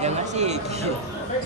Yang ngasih.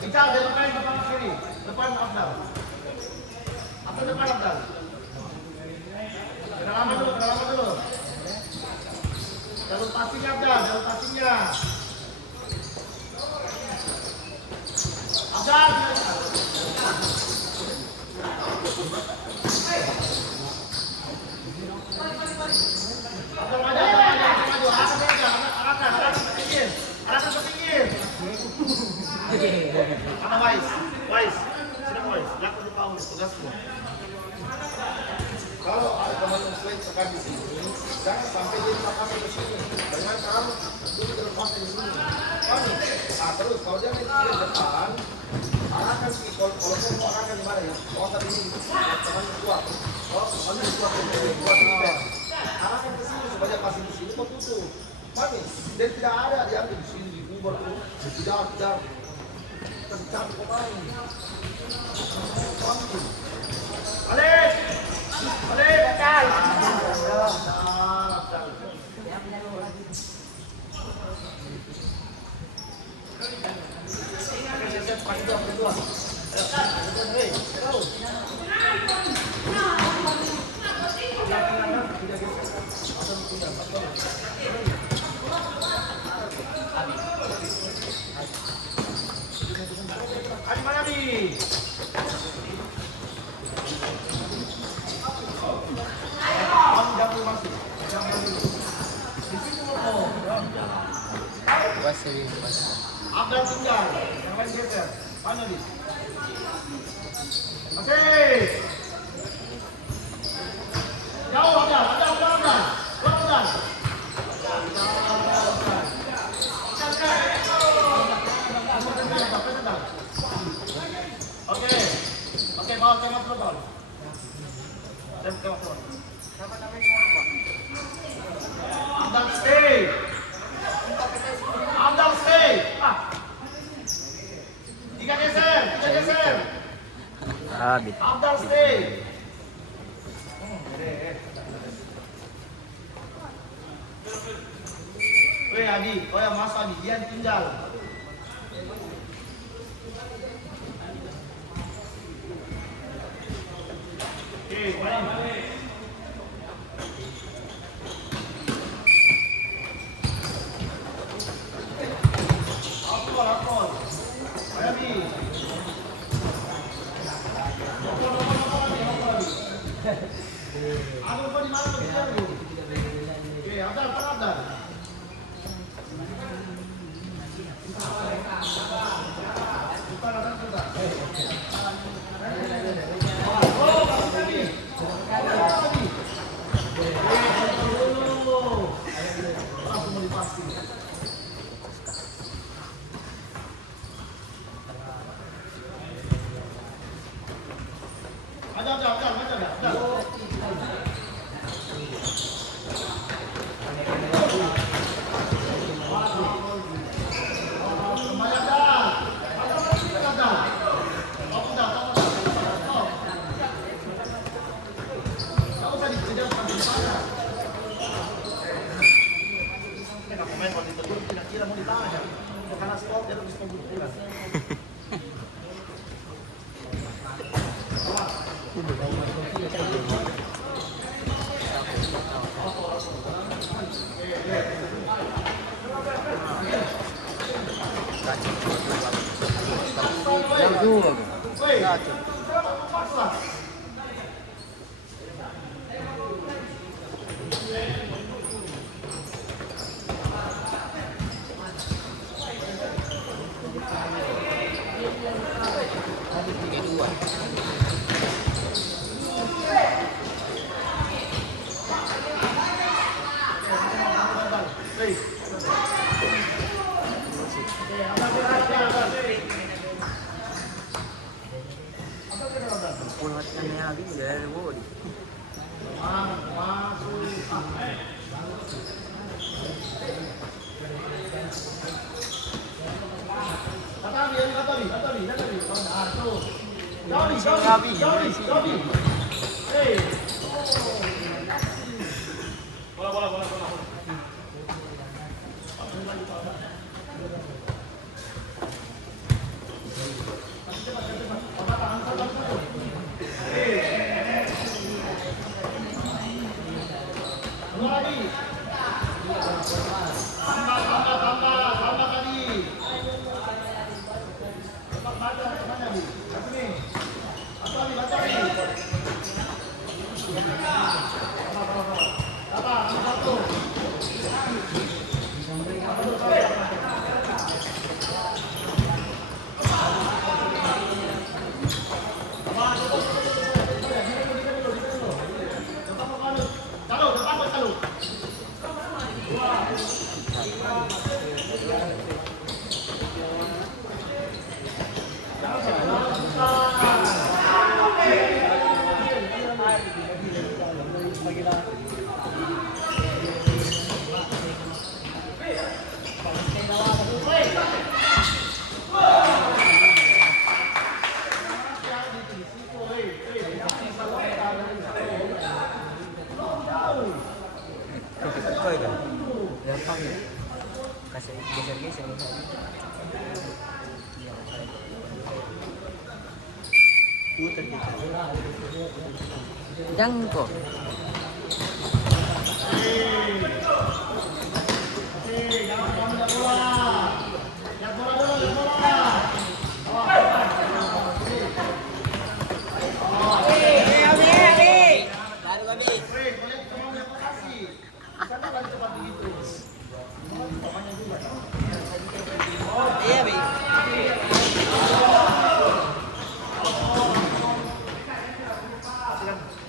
Ical, dia main depan kiri. Depan Abdal. Atau depan Abdal. Kedalaman dulu, kedalaman dulu. Jalur passingnya Abdal, jalur passingnya. Abdal. Abdal maju, arahkan ke pinggir. Arahkan ke pinggir. Mana Wais? Sini Wais, lakukan di Paulus, tugasmu. Kalau ada pemain muslim tekan di sini, jangan sampai dia lepaskan ke sini. Dengan kamu dulu dilepaskan di sini. Terus kalau dia main di depan, arahkan sih. Kalau mau arahkan di mana ya? Oh tadi ini, temannya kuat. Oh temannya kuat defense. Arahkan ke sini supaya passing di sini kau tutup. Manis. Dan tidak ada diambil di sini di Uber tuh. Tidak. Kencang pemain. Alik. Adi mana nih? Abdal tinggal, yang lain geser. Mana nih? Masih. Jauh Abdal. Oke, bawa tengok dulu, Bang. Abdal stay. Tiga geser. Abdal stay. Weh Adi, kau yang masuk Adi, dia tinggal. Oke, main. Apol. Adi. Aduh, kau di mana bekerja dulu? Oke, Abdal. putar gitu. Jangan kok. Baru kami. Iya, Bi. Silakan.